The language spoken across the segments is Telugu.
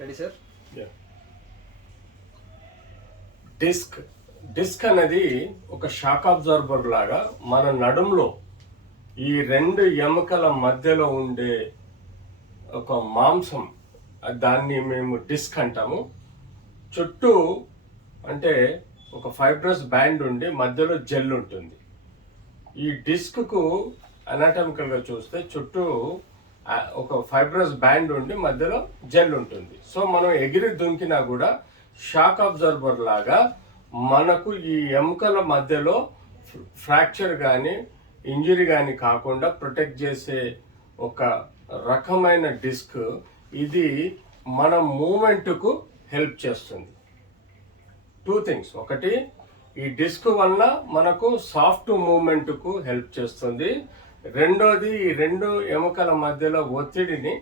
Ready sir. డిస్క్ అనేది ఒక షాక్ అబ్జర్బర్ లాగా మన నడుంలో ఈ రెండు ఎముకల మధ్యలో ఉండే ఒక మాంసం, దాన్ని మేము డిస్క్ అంటాము. చుట్టూ అంటే ఒక ఫైబ్రస్ బ్యాండ్ ఉండి మధ్యలో జెల్ ఉంటుంది. ఈ డిస్క్కు అనాటమికల్గా చూస్తే చుట్టూ ఒక ఫైబ్రస్ బ్యాండ్ ఉండి మధ్యలో జెల్ ఉంటుంది. సో మనం ఎగిరి దుంకినా కూడా షాక్ అబ్జర్బర్ లాగా మనకు ఈ ఎముకల మధ్యలో ఫ్రాక్చర్ కానీ ఇంజరీ కానీ కాకుండా ప్రొటెక్ట్ చేసే ఒక రకమైన డిస్క్ ఇది. మన మూమెంట్కు హెల్ప్ చేస్తుంది. టూ థింగ్స్, ఒకటి ఈ డిస్క్ వల్ల మనకు సాఫ్ట్ మూమెంట్కు హెల్ప్ చేస్తుంది. రెండోది ఈ రెండు ఎముకల మధ్యలో ఒత్తిడిని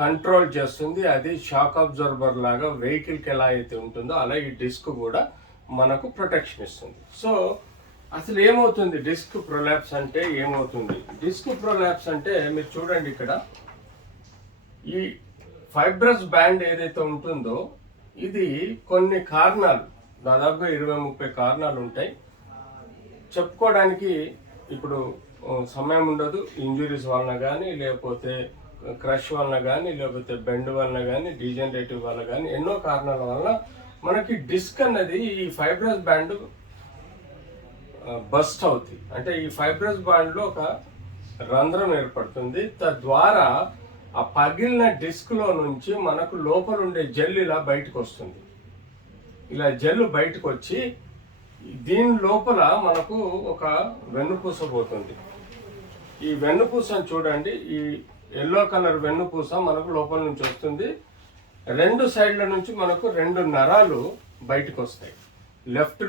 కంట్రోల్ చేస్తుంది. అది షాక్ అబ్జర్బర్ లాగా వెహికల్కి ఎలా అయితే ఉంటుందో అలా ఈ డిస్క్ కూడా మనకు ప్రొటెక్షన్ ఇస్తుంది. సో అసలు ఏమవుతుంది డిస్క్ ప్రొలాప్స్ అంటే ఏమవుతుంది? డిస్క్ ప్రొలాప్స్ అంటే మీరు చూడండి, ఇక్కడ ఈ ఫైబ్రస్ బ్యాండ్ ఏదైతే ఉంటుందో ఇది కొన్ని కారణాలు, దాదాపుగా 20-30 కారణాలు ఉంటాయి. చెప్పుకోవడానికి ఇప్పుడు సమయం ఉండదు. ఇంజురీస్ వలన కానీ, లేకపోతే క్రష్ వలన కానీ, లేకపోతే బెండ్ వలన కానీ, డీజనరేటివ్ వలన కానీ, ఎన్నో కారణాల వలన మనకి డిస్క్ అన్నది ఈ ఫైబ్రస్ బ్యాండ్ బస్ట్ అవుతుంది. అంటే ఈ ఫైబ్రస్ బ్యాండ్లో ఒక రంధ్రం ఏర్పడుతుంది. తద్వారా ఆ పగిలిన డిస్క్లో నుంచి మనకు లోపల ఉండే జెల్ ఇలా బయటకు వస్తుంది. ఇలా జెల్ బయటకు వచ్చి దీని లోపల మనకు ఒక వెన్నుపూస పోతుంది. ఈ వెన్నుపూసను చూడండి, ఈ ఎల్లో కలర్ వెన్నుపూస మనకు లోపల నుంచి వస్తుంది. రెండు సైడ్ల నుంచి మనకు రెండు నరాలు బయటకు వస్తాయి. లెఫ్ట్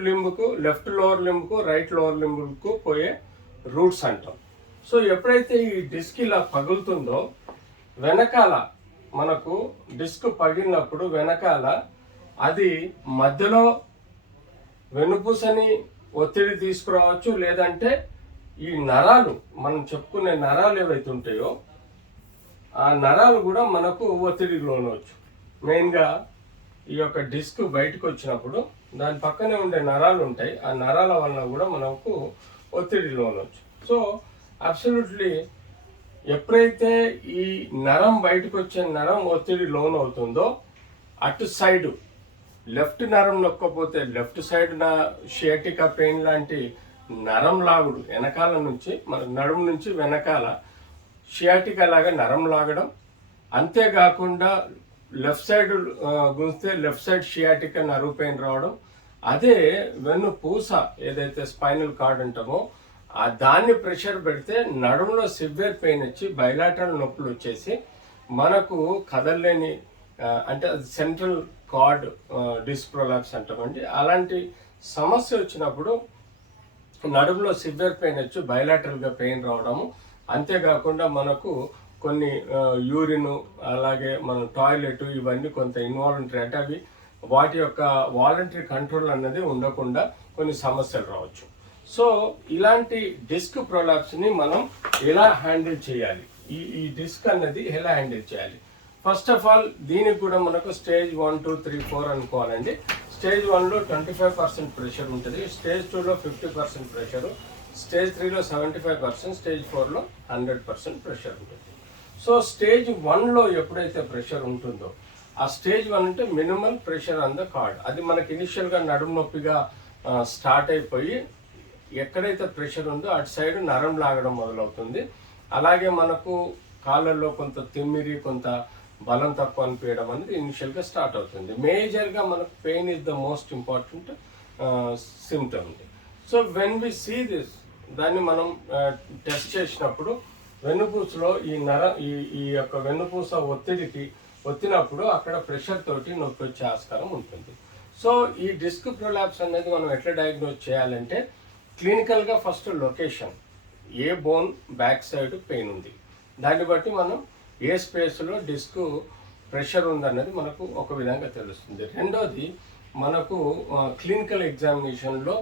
లోవర్ లింబ్కు, రైట్ లోవర్ లింబ్కు పోయే రూట్స్ అంటాం. సో ఎప్పుడైతే ఈ డిస్క్ ఇలా పగులుతుందో వెనకాల మనకు డిస్క్ పగిలినప్పుడు వెనకాల అది మధ్యలో వెన్నుపూసని ఒత్తిడి తీసుకురావచ్చు, లేదంటే ఈ నరాలు, మనం చెప్పుకునే నరాలు ఏవైతే ఉంటాయో ఆ నరాలు కూడా మనకు ఒత్తిడికి లోనవచ్చు. మెయిన్గా ఈ యొక్క డిస్క్ బయటకు వచ్చినప్పుడు దాని పక్కనే ఉండే నరాలు ఉంటాయి, ఆ నరాల వలన కూడా మనకు ఒత్తిడి లోనవచ్చు. సో అబ్సల్యూట్లీ ఎప్పుడైతే ఈ నరం బయటకు వచ్చే నరం ఒత్తిడి లోన్ అవుతుందో అటు సైడు లెఫ్ట్ నరం నొక్కపోతే లెఫ్ట్ సైడ్ షియాటికా పెయిన్ లాంటి నరం లాగుడు వెనకాల నుంచి మన నడుము నుంచి వెనకాల షియాటికా లాగా నరం లాగడం, అంతేకాకుండా లెఫ్ట్ సైడ్ గుంజితే left side sciatica nerve pain రావడం, అదే వెన్ను పూస ఏదైతే స్పైనల్ కార్డ్ అంటామో దాన్ని ప్రెషర్ పెడితే నడుములో సివియర్ పెయిన్ వచ్చి బైలాటరల్ నొప్పులు వచ్చేసి మనకు కదలలేని, అంటే అది సెంట్రల్ కార్డ్ డిస్క్ ప్రొలాప్స్ అంటామండి. అలాంటి సమస్య వచ్చినప్పుడు నడుములో సివియర్ పెయిన్ వచ్చి బైలాటరల్గా పెయిన్ రావడము, అంతేకాకుండా మనకు కొన్ని యూరిన్, అలాగే మన టాయిలెట్, ఇవన్నీ కొంత ఇన్వాలంటరీ, అంటే అవి వాటి యొక్క వాలంటరీ కంట్రోల్ అన్నది ఉండకుండా కొన్ని సమస్యలు రావచ్చు. సో ఇలాంటి డిస్క్ ప్రొలాప్స్ని మనం ఎలా హ్యాండిల్ చేయాలి, ఈ డిస్క్ అన్నది ఎలా హ్యాండిల్ చేయాలి? ఫస్ట్ ఆఫ్ ఆల్ దీనికి కూడా మనకు స్టేజ్ 1, 2, 3, 4 అనుకోవాలండి. స్టేజ్ 1లో 25% ప్రెషర్ ఉంటుంది, స్టేజ్ 2లో 50% ప్రెషరు, స్టేజ్ 3లో 75%, స్టేజ్ 4లో 100% ప్రెషర్ ఉంటుంది. సో స్టేజ్ 1లో ఎప్పుడైతే ప్రెషర్ ఉంటుందో ఆ స్టేజ్ 1 అంటే minimal pressure on the card. అది మనకి ఇనిషియల్గా నడుము నొప్పిగా స్టార్ట్ అయిపోయి ఎక్కడైతే ప్రెషర్ ఉందో అటు సైడ్ నరం లాగడం మొదలవుతుంది. అలాగే మనకు కాళ్ళల్లో కొంత తిమ్మిరి, కొంత బలం తక్కువ అనిపించడం అనేది ఇనిషియల్గా స్టార్ట్ అవుతుంది. మేజర్గా మనకు pain is the most important symptom. So when we see this, దాన్ని మనం టెస్ట్ చేసినప్పుడు వెన్నుపూసలో ఈ యొక్క వెన్నుపూస ఒత్తినప్పుడు అక్కడ ప్రెషర్ తోటి నొప్పి వచ్చే ఆస్కారం ఉంటుంది. సో ఈ డిస్క్ ప్రొలాప్స్ అనేది మనం ఎట్లా డయాగ్నోజ్ చేయాలంటే క్లినికల్గా ఫస్ట్ లొకేషన్, ఏ బోన్ బ్యాక్ సైడ్ పెయిన్ ఉంది, దాన్ని బట్టి మనం ఏ స్పేస్లో డిస్క్ ప్రెషర్ ఉందన్నది మనకు ఒక విధంగా తెలుస్తుంది. రెండోది మనకు క్లినికల్ ఎగ్జామినేషన్లో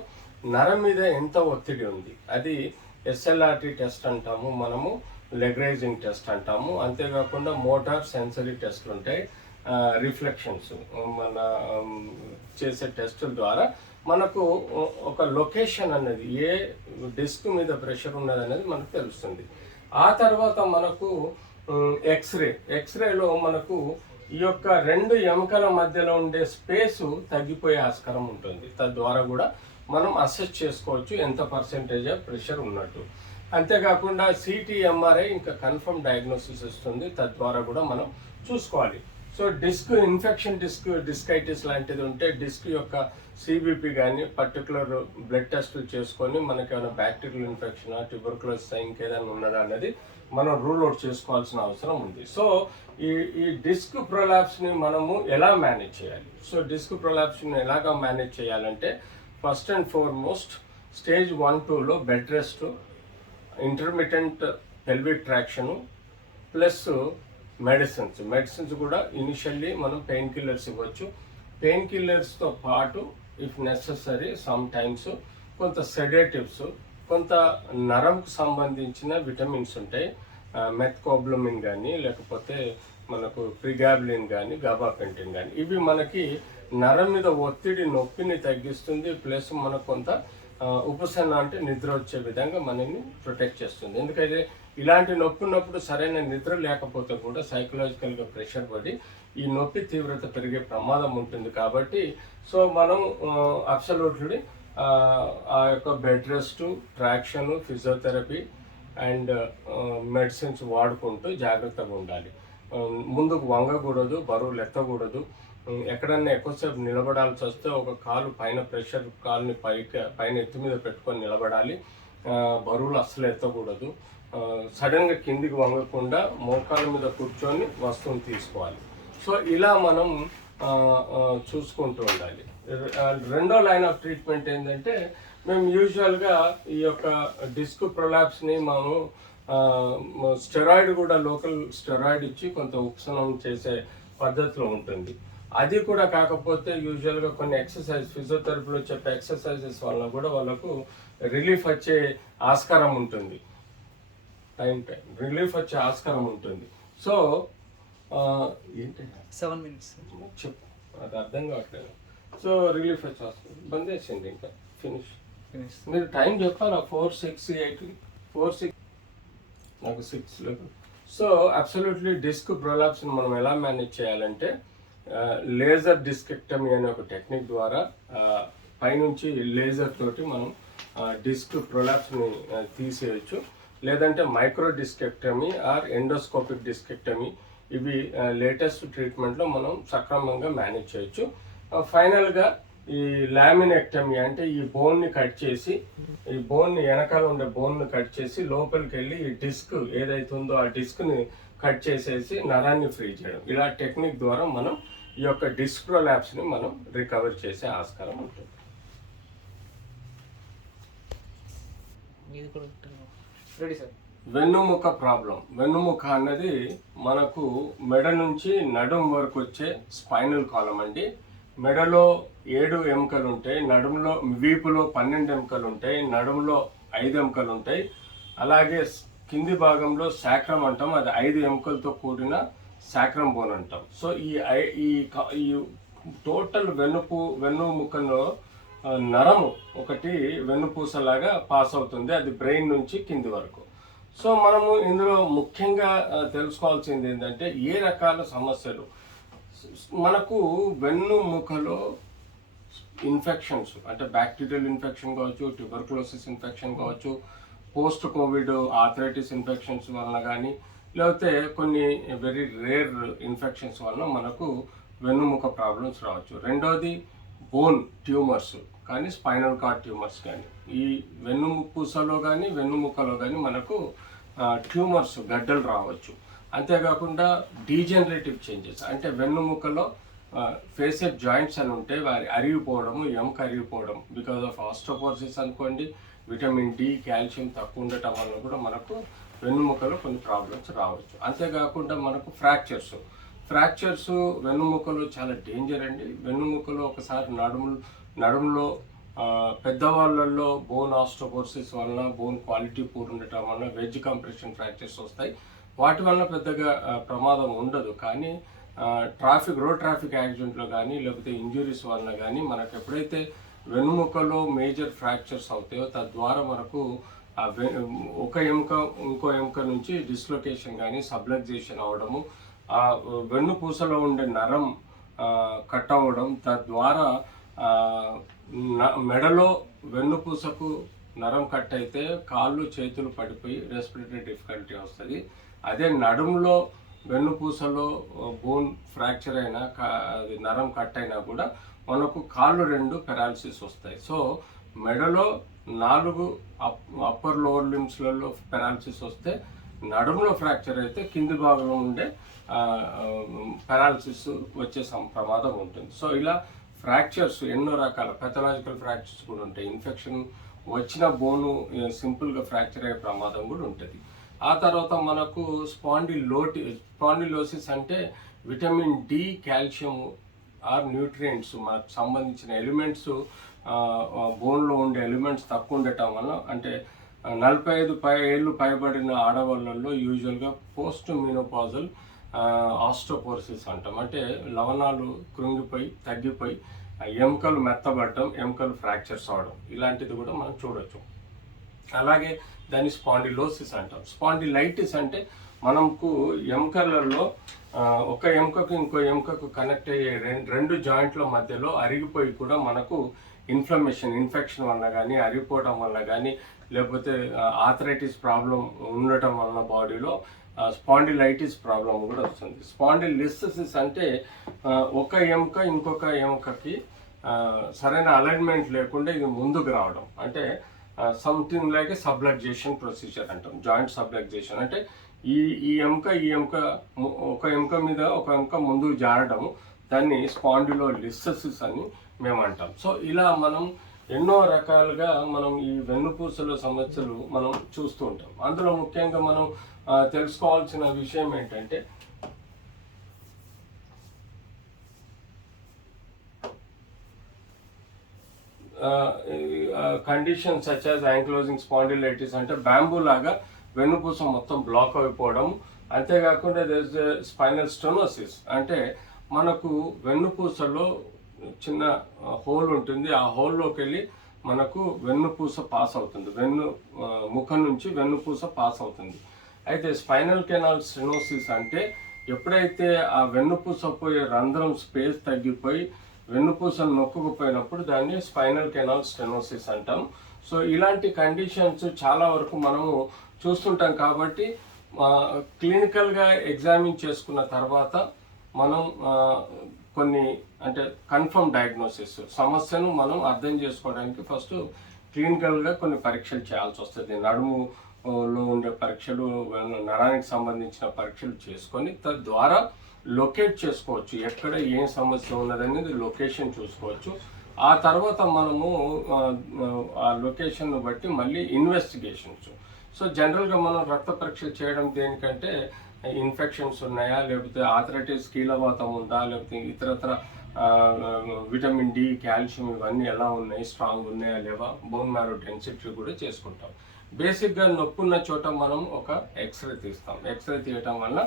నరం మీద ఎంత ఒత్తిడి ఉంది, అది ఎస్ఎల్ఆర్టీ టెస్ట్ అంటాము, మనము లెగ్ రైజింగ్ టెస్ట్ అంటాము. అంతేకాకుండా మోటార్ సెన్సరీ టెస్ట్లు ఉంటాయి, రిఫ్లెక్షన్స్ మన చేసే టెస్టుల ద్వారా మనకు ఒక లొకేషన్ అనేది ఏ డిస్క్ మీద ప్రెషర్ ఉన్నది అనేది మనకు తెలుస్తుంది. ఆ తర్వాత మనకు ఎక్స్రేలో మనకు ఈ యొక్క రెండు ఎముకల మధ్యలో ఉండే స్పేసు తగ్గిపోయే ఆస్కారం ఉంటుంది. తద్వారా కూడా మనం అసెస్ చేసుకోవచ్చు ఎంత పర్సెంటేజ్ ఆఫ్ ప్రెషర్ ఉన్నట్టు. అంతేకాకుండా సిటీ ఎంఆర్ఐ ఇంకా కన్ఫర్మ్ డయాగ్నోసిస్ ఇస్తుంది. తద్వారా కూడా మనం చూసుకోవాలి. సో డిస్క్ ఇన్ఫెక్షన్, డిస్కైటిస్ లాంటిది ఉంటే డిస్క్ యొక్క సిబిపి కానీ పర్టికులర్ బ్లడ్ టెస్టులు చేసుకొని మనకి ఏమైనా బ్యాక్టీరియల్ ఇన్ఫెక్షన్, ట్యూబర్కులోసిస్ ఇంకేదైనా ఉన్నదా అనేది మనం రూల్ అవుట్ చేసుకోవాల్సిన అవసరం ఉంది. సో ఈ డిస్క్ ప్రొలాప్స్ని మనము ఎలా మేనేజ్ చేయాలి? సో డిస్క్ ప్రొలాప్స్ని ఎలాగా మేనేజ్ చేయాలంటే ఫస్ట్ అండ్ ఫార్మోస్ట్ స్టేజ్ 1-2లో bed rest, intermittent pelvic traction plus medicines కూడా ఇనిషియల్లీ మనం పెయిన్ కిల్లర్స్ ఇవ్వచ్చు. పెయిన్ కిల్లర్స్తో పాటు ఇఫ్ నెససరీ సమ్ టైమ్స్ కొంత సెడేటివ్స్, కొంత నరంకు సంబంధించిన విటమిన్స్ ఉంటాయి, మెథ్కోబ్లమిన్ కానీ లేకపోతే మనకు ప్రిగాబ్లిన్ కానీ గాబాపెంటిన్ కానీ, ఇవి మనకి నరం మీద ఒత్తిడి నొప్పిని తగ్గిస్తుంది. ప్లస్ మనకు కొంత ఉపశమనం అంటే నిద్ర వచ్చే విధంగా మనల్ని ప్రొటెక్ట్ చేస్తుంది. ఎందుకంటే ఇలాంటి నొప్పి ఉన్నప్పుడు సరైన నిద్ర లేకపోతే కూడా సైకలాజికల్గా ప్రెషర్ పడి ఈ నొప్పి తీవ్రత పెరిగే ప్రమాదం ఉంటుంది. కాబట్టి సో మనం అబ్సల్యూట్లీ ఆ యొక్క bed rest, traction, physiotherapy and medicines వాడుకుంటూ జాగ్రత్తగా ఉండాలి. ముందుకు వంగకూడదు, బరువులు ఎత్తకూడదు. ఎక్కడన్నా ఎక్కువసేపు నిలబడాల్సి వస్తే ఒక కాలు పైన ప్రెషర్, కాలుని పైన ఎత్తు మీద పెట్టుకొని నిలబడాలి. బరువులు అస్సలు ఎత్తకూడదు. సడన్గా కిందికి వంగకుండా మోకాళ్ళ మీద కూర్చొని వస్తువుని తీసుకోవాలి. సో ఇలా మనం చూసుకుంటూ ఉండాలి. రెండో లైన్ ఆఫ్ ట్రీట్మెంట్ ఏంటంటే మేము యూజువల్గా ఈ యొక్క డిస్క్ ప్రొలాప్స్ని మేము స్టెరాయిడ్ కూడా లోకల్ స్టెరాయిడ్ ఇచ్చి కొంత ఉపశమనం చేసే పద్ధతిలో ఉంటుంది. అది కూడా కాకపోతే యూజువల్గా కొన్ని ఫిజియోథెరపీలో చెప్పే ఎక్సర్సైజెస్ వలన కూడా వాళ్ళకు రిలీఫ్ వచ్చే ఆస్కారం ఉంటుంది. రిలీఫ్ వచ్చే ఆస్కారం ఉంటుంది. సో ఏంటి 7 minutes చెప్పు, అది అర్థం కావట్లేదు. సో రిలీఫ్ వచ్చే ఆస్కారం బంద్ చేసింది, ఇంకా ఫినిష్. మీరు టైం చెప్పాలా? 4, 6, 8, 4, 6 నాకు 6 లేదు. సో అబ్సల్యూట్లీ డిస్క్ ప్రొలాప్స్ని మనం ఎలా మేనేజ్ చేయాలంటే లేజర్ డిస్కెక్టమీ అనే ఒక టెక్నిక్ ద్వారా పైనుంచి లేజర్ తోటి మనం డిస్క్ ప్రొలాప్స్ని తీసేయచ్చు. లేదంటే micro discectomy or endoscopic discectomy, ఇవి లేటెస్ట్ ట్రీట్మెంట్లో మనం సక్రమంగా మేనేజ్ చేయొచ్చు. ఫైనల్గా ఈ లామినెక్టమీ అంటే ఈ బోన్ని కట్ చేసి, ఈ బోన్ని వెనకాల ఉండే బోన్ని కట్ చేసి లోపలికి వెళ్ళి ఈ డిస్క్ ఏదైతే ఉందో ఆ డిస్క్ని కట్ చేసేసి నరాన్ని ఫ్రీ చేయడం. ఇలా టెక్నిక్ ద్వారా మనం ఈ యొక్క డిస్క్ ప్రొలాప్స్ని మనం రికవర్ చేసే ఆస్కారం ఉంటుంది. వెన్నుముక ప్రాబ్లం. వెన్నుముక అన్నది మనకు మెడ నుంచి నడుం వరకు వచ్చే స్పైనల్ కాలం అండి. మెడలో 7 ఎముకలు ఉంటాయి, నడుములో వీపులో 12 ఎముకలు ఉంటాయి, నడుములో 5 ఎముకలు ఉంటాయి. అలాగే కింది భాగంలో శాక్రం అంటాం, అది 5 ఎముకలతో కూడిన శాక్రం బోన్ అంటాం. సో ఈ టోటల్ వెన్నుముకలో నరము ఒకటి వెన్నుపూసలాగా పాస్ అవుతుంది, అది బ్రెయిన్ నుంచి కింది వరకు. సో మనము ఇందులో ముఖ్యంగా తెలుసుకోవాల్సింది ఏంటంటే ఏ రకాల సమస్యలు మనకు వెన్నుముకలో ఇన్ఫెక్షన్స్ అంటే బ్యాక్టీరియల్ ఇన్ఫెక్షన్ కావచ్చు, ట్యూబర్కులోసిస్ ఇన్ఫెక్షన్ కావచ్చు, పోస్ట్ కోవిడ్ ఆర్థరైటిస్ ఇన్ఫెక్షన్స్ వలన కానీ, లేకపోతే కొన్ని వెరీ రేర్ ఇన్ఫెక్షన్స్ వలన మనకు వెన్నుముక ప్రాబ్లమ్స్ రావచ్చు. రెండోది బోన్ ట్యూమర్స్ కానీ, స్పైనల్ కార్డ్ ట్యూమర్స్ కానీ, ఈ వెన్నుపూసలో కానీ వెన్నుముకలో కానీ మనకు ట్యూమర్స్ గడ్డలు రావచ్చు. అంతేకాకుండా డీజనరేటివ్ చేంజెస్ అంటే వెన్నుముకలో ఫేసెట్ జాయింట్స్ అని ఉంటాయి, వారి అరిగిపోవడము, ఎముక అరిగిపోవడం బికాజ్ ఆఫ్ ఆస్టోపోరోసిస్ అనుకోండి, విటమిన్ డి, కాల్షియం తక్కువ ఉండటం వల్ల కూడా మనకు వెన్నుముకలో కొన్ని ప్రాబ్లమ్స్ రావచ్చు. అంతేకాకుండా మనకు ఫ్రాక్చర్స్ వెన్నుముకలో చాలా డేంజర్ అండి. వెన్నుముకలో ఒకసారి నడుములో పెద్దవాళ్ళల్లో బోన్ ఆస్టోపోరోసిస్ వలన బోన్ క్వాలిటీ పూర్ ఉండటం వలన వెజ్ కంప్రెషన్ ఫ్రాక్చర్స్ వస్తాయి. వాటి వల్ల పెద్దగా ప్రమాదం ఉండదు, కానీ రోడ్ ట్రాఫిక్ యాక్సిడెంట్లో కానీ లేకపోతే ఇంజురీస్ వలన కానీ మనకు ఎప్పుడైతే వెన్నుముకలో మేజర్ ఫ్రాక్చర్స్ అవుతాయో తద్వారా మనకు ఒక ఎముక ఇంకో ఎముక నుంచి డిస్లొకేషన్ కానీ సబ్లక్సేషన్ అవ్వడము, ఆ వెన్నుపూసలో ఉండే నరం కట్ అవ్వడం, తద్వారా మెడలో వెన్నుపూసకు నరం కట్ అయితే కాళ్ళు చేతులు పడిపోయి రెస్పిరేటరీ డిఫికల్టీ వస్తుంది. అదే నడుములో వెన్నుపూసలో బోన్ ఫ్రాక్చర్ అయినా అది నరం కట్ అయినా కూడా మనకు కాళ్ళు 2 పెరాలసిస్ వస్తాయి. సో మెడలో 4 అప్పర్ లోవర్ లిమ్స్లలో పెరాలసిస్ వస్తే, నడుములో ఫ్రాక్చర్ అయితే కింది భాగంలో ఉండే పెరాలసిస్ వచ్చే ప్రమాదం ఉంటుంది. సో ఇలా ఫ్రాక్చర్స్ ఎన్నో రకాల పెథలాజికల్ ఫ్రాక్చర్స్ కూడా ఉంటాయి. ఇన్ఫెక్షన్ వచ్చిన బోను సింపుల్గా ఫ్రాక్చర్ అయ్యే ప్రమాదం కూడా ఉంటుంది. ఆ తర్వాత మనకు స్పాండిలోసిస్ అంటే vitamin D, calcium or nutrients మనకు సంబంధించిన ఎలిమెంట్స్ బోన్లో ఉండే ఎలిమెంట్స్ తక్కువ ఉండటం వల్ల, అంటే 45 ఏళ్ళు పైబడిన ఆడవాళ్ళల్లో యూజువల్గా పోస్ట్ మెనోపాజల్ ఆస్టోపోరోసిస్ అంటాం. అంటే లవణాలు కృంగిపోయి తగ్గిపోయి ఎముకలు మెత్తబడటం, ఎముకలు ఫ్రాక్చర్స్ అవడం, ఇలాంటిది కూడా మనం చూడొచ్చు. అలాగే దాన్ని స్పాండిలోసిస్ అంటాం. స్పాండిలైటిస్ అంటే మనకు ఎముకలలో ఒక ఎముకకు ఇంకో ఎముకకు కనెక్ట్ అయ్యే 2 జాయింట్ల మధ్యలో అరిగిపోయి కూడా మనకు ఇన్ఫెక్షన్ వల్ల కానీ, అరిగిపోవడం వల్ల కానీ, లేకపోతే ఆర్థరైటిస్ ప్రాబ్లం ఉండటం వల్ల బాడీలో స్పాండిలైటిస్ ప్రాబ్లం కూడా వస్తుంది. స్పాండిలిసిస్ అంటే ఒక ఎముక ఇంకొక ఎముకకి సరైన అలైన్మెంట్ లేకుండా ఇది ముందుకు రావడం, అంటే సంథింగ్ లైక్ సబ్లక్సేషన్ ప్రొసీజర్ అంటాం. జాయింట్ సబ్లక్సేషన్ అంటే ఈ ఎముక ఒక ఎముక మీద ఒక ఎముక ముందుకు జారడం, దాన్ని స్పాండిలోలిసిస్ అని మేము అంటాం. సో ఇలా మనం ఎన్నో రకాలుగా మనం ఈ వెన్నుపూసల సమస్యలు మనం చూస్తూ ఉంటాం. అందులో ముఖ్యంగా మనం తెలుసుకోవాల్సిన విషయం ఏంటంటే, condition such as ankylosing spondylitis అంటే బ్యాంబూ లాగా వెన్నుపూస మొత్తం బ్లాక్ అయిపోవడం. అంతేకాకుండా స్పైనల్ స్టెనోసిస్ అంటే మనకు వెన్నుపూసలో చిన్న హోల్ ఉంటుంది, ఆ హోల్లోకి వెళ్ళి మనకు వెన్నుపూస పాస్ అవుతుంది, ముఖం నుంచి వెన్నుపూస పాస్ అవుతుంది. అయితే స్పైనల్ కెనాల్ స్టెనోసిస్ అంటే ఎప్పుడైతే ఆ వెన్నుపూస పోయే రంధ్రం స్పేస్ తగ్గిపోయి వెన్నుపూసను నొక్కుకుపోయినప్పుడు దాన్ని స్పైనల్ కెనాల్ స్టెనోసిస్ అంటాం. సో ఇలాంటి కండిషన్స్ చాలా వరకు మనము చూస్తుంటాం. కాబట్టి క్లినికల్గా ఎగ్జామిన్ చేసుకున్న తర్వాత మనం కొన్ని అంటే కన్ఫర్మ్ డయాగ్నోసిస్ సమస్యను మనం అర్థం చేసుకోవడానికి ఫస్ట్ క్లినికల్గా కొన్ని పరీక్షలు చేయాల్సి వస్తుంది. నడుములో ఉండే పరీక్షలు, నరానికి సంబంధించిన పరీక్షలు చేసుకొని తద్వారా లొకేట్ చేసుకోవచ్చు ఎక్కడ ఏం సమస్య ఉన్నదనేది లొకేషన్ చూసుకోవచ్చు. ఆ తర్వాత మనము ఆ లొకేషన్ను బట్టి మళ్ళీ ఇన్వెస్టిగేషన్స్. సో జనరల్గా మనం రక్త పరీక్షలు చేయడం దేనికంటే ఇన్ఫెక్షన్స్ ఉన్నాయా, లేకపోతే ఆర్థరైటిస్ కీలవాతం ఉందా, లేకపోతే ఇతరత్ర విటమిన్ డి, కాల్షియం ఇవన్నీ ఎలా ఉన్నాయి, స్ట్రాంగ్ ఉన్నాయా లేవా, బోన్ మ్యారో డెన్సిటీ కూడా చేసుకుంటాం. బేసిక్గా నొప్పున్న చోట మనం ఒక ఎక్స్రే తీస్తాం. ఎక్స్రే తీయటం వల్ల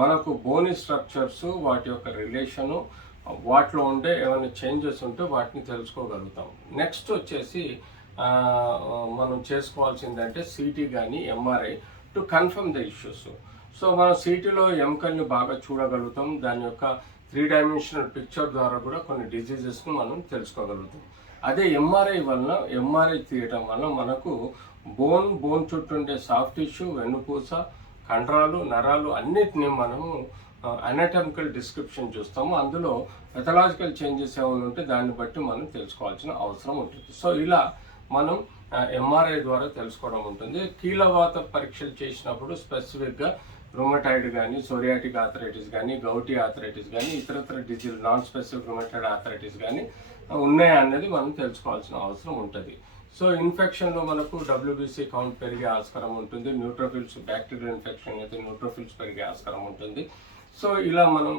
మనకు బోనీ స్ట్రక్చర్స్, వాటి యొక్క రిలేషను, వాటిలో ఉండే ఏమైనా చేంజెస్ ఉంటే వాటిని తెలుసుకోగలుగుతాం. నెక్స్ట్ వచ్చేసి మనం చేసుకోవాల్సిందంటే సిటీ కానీ MRI to confirm the issues. So మనం సిటీలో ఎముకల్ని బాగా చూడగలుగుతాం, దాని యొక్క 3 డైమెన్షనల్ పిక్చర్ ద్వారా కూడా కొన్ని డిజీజెస్ను మనం తెలుసుకోగలుగుతాం. అదే ఎంఆర్ఐ తీయటం వల్ల మనకు బోన్ చుట్టూ ఉండే సాఫ్ట్ టిష్యూ, వెన్నుపూస, కండరాలు, నరాలు అన్నిటినీ మనము అనాటమికల్ డిస్క్రిప్షన్ చూస్తాము. అందులో పెథలాజికల్ చేంజెస్ ఏమైనా ఉంటే దాన్ని బట్టి మనం తెలుసుకోవాల్సిన అవసరం ఉంటుంది. సో ఇలా మనం ఎంఆర్ఐ ద్వారా తెలుసుకోవడం ఉంటుంది. కీలవాత పరీక్షలు చేసినప్పుడు స్పెసిఫిక్గా రుమటాయిడ్ కానీ, సోరియాటిక్ ఆర్థరైటిస్ కానీ, గౌటీ ఆర్థరైటిస్ కానీ, ఇతరత్ర disease non specific rheumatoid arthritis కానీ ఉన్నాయా అనేది మనం తెలుసుకోవాల్సిన అవసరం ఉంటుంది. సో ఇన్ఫెక్షన్లో మనకు డబ్ల్యూబీసీ కౌంట్ పెరిగే ఆస్కారం ఉంటుంది. న్యూట్రోఫిల్స్, బ్యాక్టీరియల్ ఇన్ఫెక్షన్ అయితే న్యూట్రోఫిల్స్ పెరిగే ఆస్కారం ఉంటుంది. సో ఇలా మనం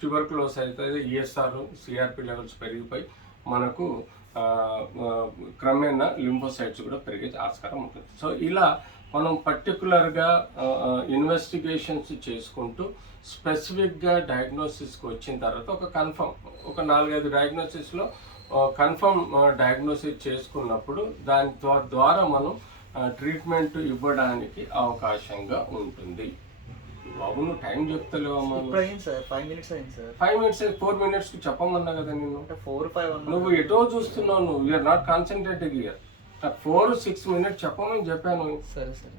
ట్యూబర్కులోస్ అయితే ఈఎస్ఆర్, సిఆర్పి లెవెల్స్ పెరిగిపోయి మనకు క్రమేణా లింఫోసైట్స్ కూడా పెరిగే ఆస్కారం ఉంటుంది. సో ఇలా మనం పర్టికులర్గా ఇన్వెస్టిగేషన్స్ చేసుకుంటూ స్పెసిఫిక్గా డయాగ్నోసిస్కి వచ్చిన తర్వాత ఒక 4-5 డయాగ్నోసిస్లో కన్ఫర్మ్ డయాగ్నోసిస్ చేసుకున్నప్పుడు దాని ద్వారా మనం ట్రీట్మెంట్ ఇవ్వడానికి అవకాశంగా ఉంటుంది. బాబు నువ్వు టైం చెప్తలేవమ్మా. 5 minutes అయింది సార్. 5 minutes 4 minutes చెప్పమన్నా కదా నిన్ను. 4-5 నువ్వు ఎటో చూస్తున్నావు, నువ్వు you're not concentrated here. 4-6 minutes చెప్పమని చెప్పాను. సరే సరే.